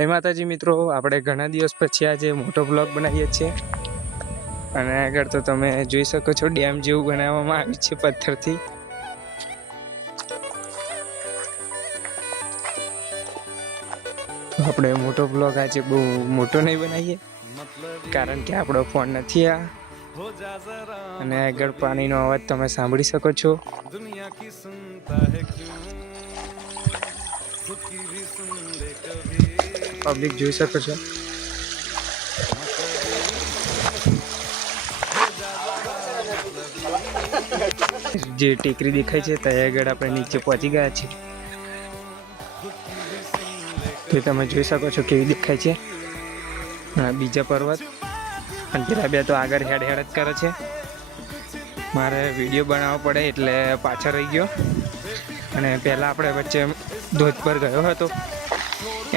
જય માતાજી મિત્રો, આપણે ઘણા દિવસ પછી આજે મોટો બ્લોગ બનાવીએ છીએ અને આગળ તો તમે જોઈ શકો છો ડેમ જેવું બનાવવામાં આવ્યું છે પથ્થરથી. આપણે મોટો બ્લોગ આજે બહુ મોટો નહીં બનાવીએ કારણ કે આપણો ફોન નથી અને આગળ પાણીનો અવાજ તમે સાંભળી શકો છો. પબ્લિક જોઈ શકો છો. જે ટેકરી દેખાય છે ત્યાં આગળ આપણે નીચે પહોંચી ગયા છે. તે તમે જોઈ શકો છો કેવી દેખાય છે. બીજા પર્વત અને પેલા બે તો આગળ હેડ હેડ જ કરે છે. મારે વિડીયો બનાવવો પડે એટલે પાછળ રહી ગયો અને પહેલાં આપણે વચ્ચે ધોધ પર ગયો હતો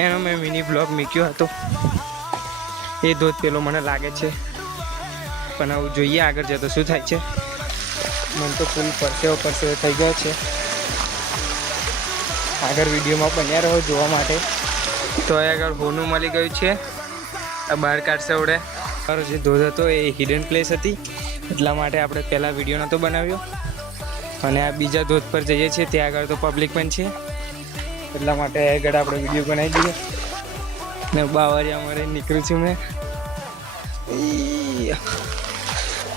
એનો મેં મિની બ્લોગ મૂક્યો હતો. એ ધોધ પેલો મને લાગે છે પણ હવે જોઈએ આગળ જતો શું થાય છે. મને તો ફૂલ પરસેવો થઈ ગયો છે. આગળ વિડીયોમાં બન્યા રહો જોવા માટે. તો આગળ હોનું મળી ગયું છે. આ બહાર કાઢશે વડે મારો જે ધોધ હતો એ હિડન પ્લેસ હતી એટલા માટે આપણે પહેલાં વિડીયો નહોતો બનાવ્યો અને આ બીજા ધોધ પર જઈએ છીએ ત્યાં આગળ તો પબ્લિક પણ છે એટલા માટે આગળ આપણે વિડીયો બનાવી દઈએ. ને બાવરિયા મારે નીકળું છું મેં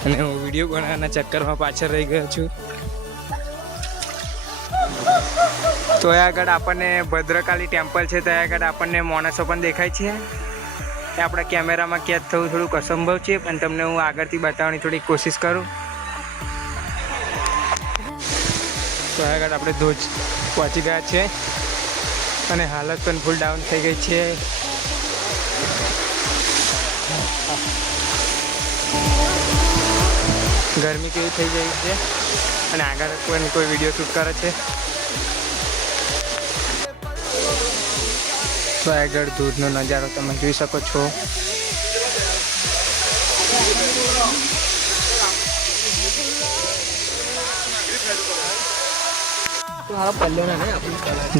અને હું વિડીયો બનાવવાના ચક્કરમાં પાછળ રહી ગયો છું. તો આગળ આપણને ભદ્રકાળી ટેમ્પલ છે ત્યાં આગળ આપણને માણસો પણ દેખાય છે. એ આપણા કેમેરામાં કેદ થવું થોડુંક અસંભવ છે પણ તમને હું આગળથી બતાવવાની થોડીક કોશિશ કરું. તો આગળ આપણે ધોધ પહોંચી ગયા છે અને હાલત પણ ફૂલ ડાઉન થઈ ગઈ છે. ગરમી કેવી થઈ ગઈ છે અને આગળ કોઈ વિડીયો શૂટ કરે છે. તો આગળ ધોધનો નજારો તમે જોઈ શકો છો.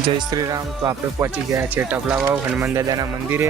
જય શ્રી રામ. તો આપણે પહોંચી ગયા છે ટબલા વાવ હનુમાન દાદાના મંદિરે.